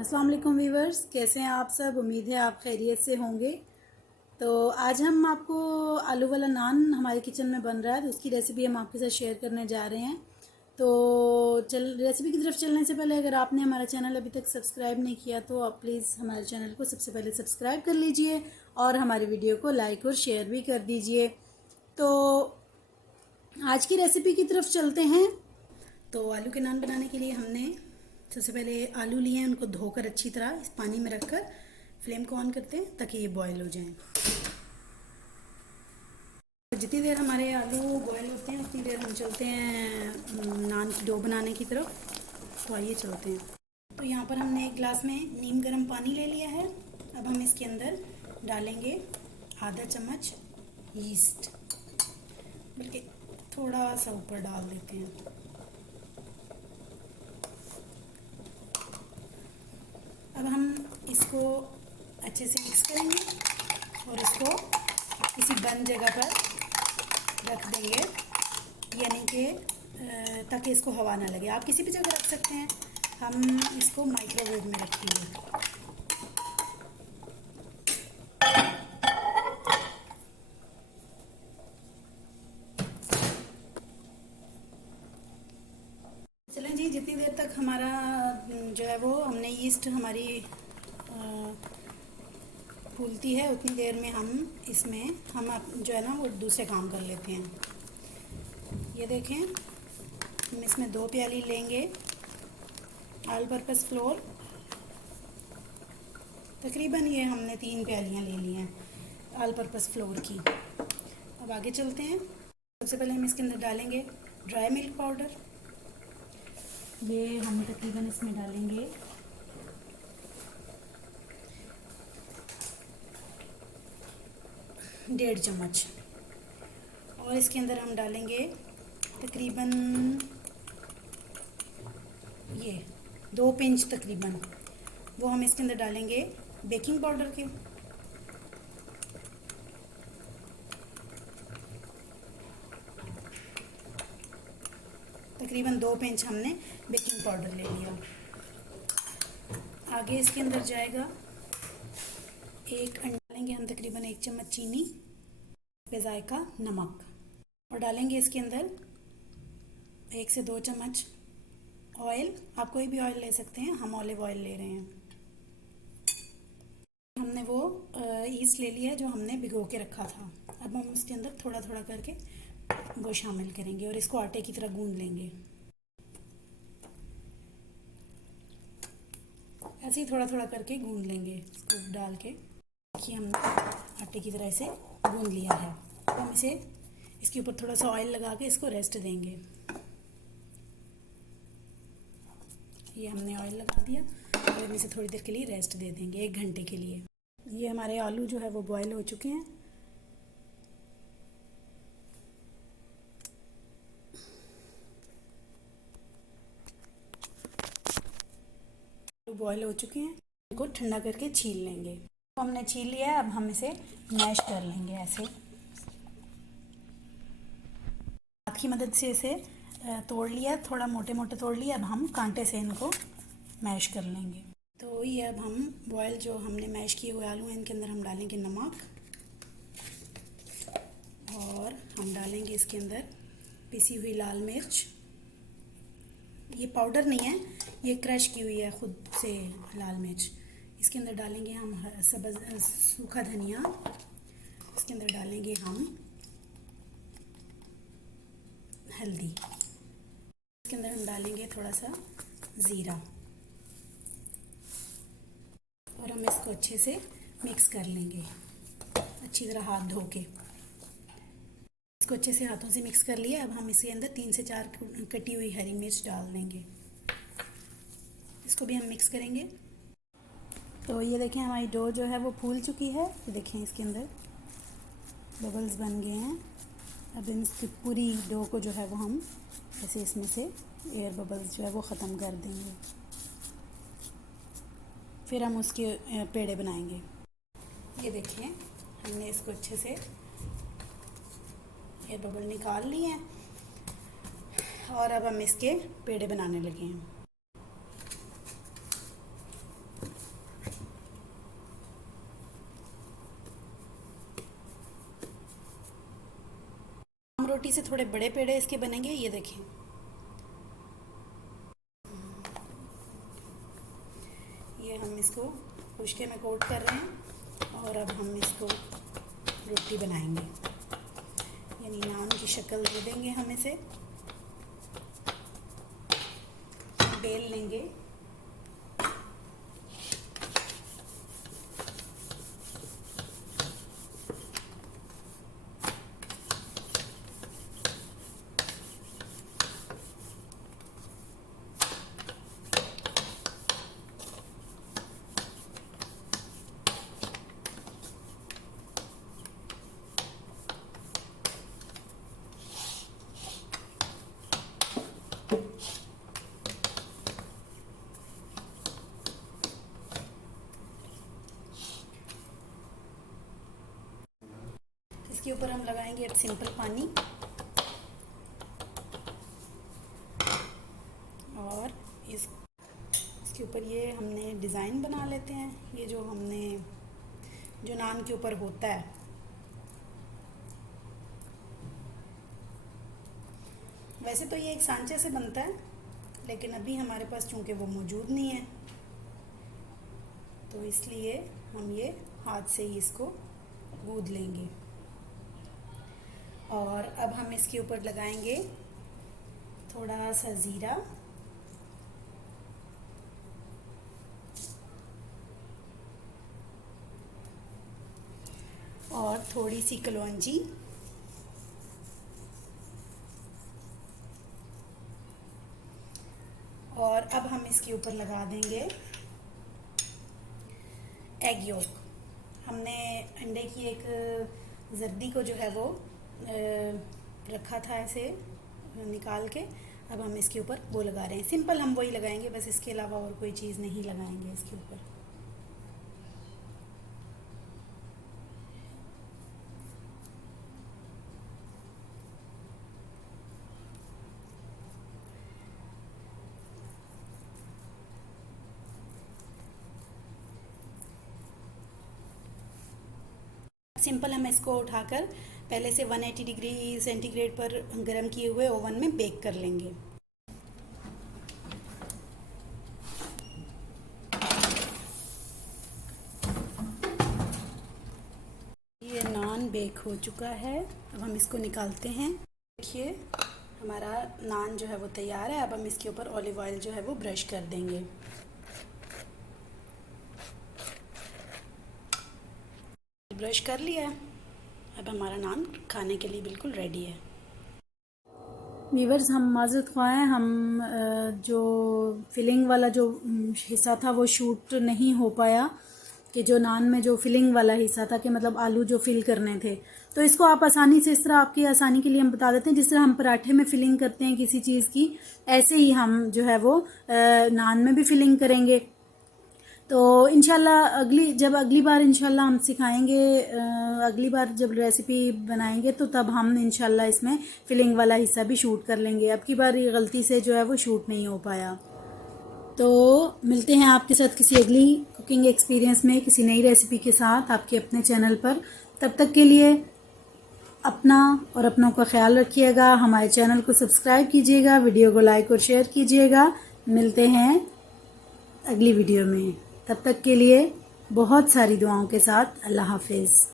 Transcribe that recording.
अस्सलाम वालेकुम वीवर्स, कैसे हैं आप सब। उम्मीद है आप खैरियत से होंगे। तो आज हम आपको आलू वाला नान हमारे किचन में बन रहा है, तो उसकी रेसिपी हम आपके साथ शेयर करने जा रहे हैं। तो रेसिपी की तरफ चलने से पहले अगर आपने हमारा चैनल अभी तक सब्सक्राइब नहीं किया तो आप प्लीज़ हमारे चैनल को सबसे पहले सब्सक्राइब कर लीजिए और हमारी वीडियो को लाइक और शेयर भी कर दीजिए। तो आज की रेसिपी की तरफ चलते हैं। तो आलू के नान बनाने के लिए हमने सबसे पहले आलू लिए हैं, उनको धोकर अच्छी तरह इस पानी में रखकर फ्लेम को ऑन करते हैं ताकि ये बॉयल हो जाएं। जितनी देर हमारे आलू बॉयल होते हैं उतनी देर हम चलते हैं नान की डो बनाने की तरफ। तो आइए चलते हैं। तो यहाँ पर हमने एक गिलास में नीम गर्म पानी ले लिया है। अब हम इसके अंदर डालेंगे आधा चम्मच यीस्ट, बल्कि थोड़ा सा ऊपर डाल देते हैं। अब हम इसको अच्छे से मिक्स करेंगे और इसको किसी बंद जगह पर रख देंगे, यानी कि ताकि इसको हवा ना लगे। आप किसी भी जगह रख सकते हैं, हम इसको माइक्रोवेव में रखेंगे। चलें जी, जितनी देर तक हमारा जो है वो हमने यीस्ट हमारी फूलती है उतनी देर में हम इसमें जो है ना वो दूसरे काम कर लेते हैं। ये देखें, हम इसमें 2 प्याली लेंगे ऑल पर्पस फ्लोर। तकरीबन ये हमने 3 प्यालियाँ ले ली हैं ऑल पर्पस फ्लोर की। अब आगे चलते हैं। सबसे पहले हम इसके अंदर डालेंगे ड्राई मिल्क पाउडर। ये हम तकरीबन इसमें डालेंगे 1.5 चम्मच, और इसके अंदर हम डालेंगे तकरीबन ये 2 पिंच तकरीबन, वो हम इसके अंदर डालेंगे बेकिंग पाउडर के। तकरीबन 2 पिंच हमने बेकिंग पाउडर ले लिया। आगे इसके अंदर जाएगा एक अंडा, डालेंगे हम तकरीबन 1 चम्मच चीनी, पे जायका नमक, और डालेंगे इसके अंदर 1 से 2 चम्मच ऑयल। आप कोई भी ऑयल ले सकते हैं, हम ऑलिव ऑयल ले रहे हैं। हमने वो ईस्ट ले लिया जो हमने भिगो के रखा था। अब हम उसके अंदर थोड़ा थोड़ा करके वो शामिल करेंगे और इसको आटे की तरह गूंद लेंगे। ऐसे ही थोड़ा थोड़ा करके गूंद लेंगे इसको डाल के, कि हमने आटे की तरह इसे गूंद लिया है। तो हम इसे इसके ऊपर थोड़ा सा ऑयल लगा के इसको रेस्ट देंगे। ये हमने ऑयल लगा दिया और हम इसे थोड़ी देर के लिए रेस्ट दे देंगे, 1 घंटे के लिए। ये हमारे आलू जो है वो बॉयल हो चुके हैं। बॉयल हो चुके हैं, इनको ठंडा करके छील लेंगे। तो हमने छील लिया है, अब हम इसे मैश कर लेंगे। ऐसे हाथ की मदद से इसे तोड़ लिया, थोड़ा मोटे मोटे तोड़ लिया। अब हम कांटे से इनको मैश कर लेंगे। तो ये अब हम बॉयल जो हमने मैश किए हुए आलू हैं, इनके अंदर हम डालेंगे नमक, और हम डालेंगे इसके अंदर पिसी हुई लाल मिर्च। ये पाउडर नहीं है, ये क्रश की हुई है खुद से लाल मिर्च। इसके अंदर डालेंगे हम सूखा धनिया। इसके अंदर डालेंगे हम हल्दी। इसके अंदर हम डालेंगे थोड़ा सा ज़ीरा, और हम इसको अच्छे से मिक्स कर लेंगे अच्छी तरह हाथ धो के। इसको अच्छे से हाथों से मिक्स कर लिया। अब हम इसके अंदर 3 से 4 कटी हुई हरी मिर्च डाल देंगे। इसको भी हम मिक्स करेंगे। तो ये देखें, हमारी डो जो है वो फूल चुकी है। देखें, इसके अंदर बबल्स बन गए हैं। अब इसकी पूरी डो को जो है वो हम ऐसे इसमें से एयर बबल्स जो है वो ख़त्म कर देंगे। फिर हम उसके पेड़े बनाएंगे। ये देखिए, हमने इसको अच्छे से एयर बबल निकाल लिए हैं और अब हम इसके पेड़े बनाने लगे हैं। रोटी से थोड़े बड़े पेड़े इसके बनेंगे। ये देखें, ये हम इसको खुश्के में कोट कर रहे हैं और अब हम इसको रोटी बनाएंगे, यानी नान की शक्ल दे देंगे हम इसे, बेल लेंगे। इसके ऊपर हम लगाएंगे अब सिंपल पानी और इसके ऊपर ये हमने डिज़ाइन बना लेते हैं। ये जो हमने जो नान के ऊपर होता है, वैसे तो ये एक सांचे से बनता है, लेकिन अभी हमारे पास चूंकि वो मौजूद नहीं है तो इसलिए हम ये हाथ से ही इसको गूंद लेंगे। और अब हम इसके ऊपर लगाएंगे थोड़ा सा ज़ीरा और थोड़ी सी कलौंजी और अब हम इसके ऊपर लगा देंगे एग योक। हमने अंडे की एक जर्दी को जो है वो रखा था ऐसे निकाल के, अब हम इसके ऊपर वो लगा रहे हैं। सिंपल हम वही लगाएंगे, बस इसके अलावा और कोई चीज़ नहीं लगाएंगे इसके ऊपर। सिंपल हम इसको उठाकर पहले से 180 डिग्री सेंटीग्रेड पर गर्म किए हुए ओवन में बेक कर लेंगे। ये नान बेक हो चुका है, अब हम इसको निकालते हैं। देखिए हमारा नान जो है वो तैयार है। अब हम इसके ऊपर ऑलिव ऑयल जो है वो ब्रश कर देंगे। ब्रश कर लिया है, अब हमारा नान खाने के लिए बिल्कुल रेडी है। व्यूअर्स, हम माज़रत ख़्वाह हैं, हम जो फिलिंग वाला जो हिस्सा था वो शूट नहीं हो पाया, कि जो नान में जो फिलिंग वाला हिस्सा था, कि मतलब आलू जो फिल करने थे, तो इसको आप आसानी से, इस तरह आपकी आसानी के लिए हम बता देते हैं, जिस तरह हम पराठे में फिलिंग करते हैं किसी चीज़ की, ऐसे ही हम जो है वो नान में भी फिलिंग करेंगे। तो इंशाल्लाह अगली बार इंशाल्लाह हम सिखाएंगे, अगली बार जब रेसिपी बनाएंगे तो तब हम इंशाल्लाह इसमें फिलिंग वाला हिस्सा भी शूट कर लेंगे। अब की बार ये गलती से जो है वो शूट नहीं हो पाया। तो मिलते हैं आपके साथ किसी अगली कुकिंग एक्सपीरियंस में, किसी नई रेसिपी के साथ आपके अपने चैनल पर। तब तक के लिए अपना और अपनों का ख्याल रखिएगा। हमारे चैनल को सब्सक्राइब कीजिएगा, वीडियो को लाइक और शेयर कीजिएगा। मिलते हैं अगली वीडियो में, तब तक के लिए बहुत सारी दुआओं के साथ अल्लाह हाफिज़।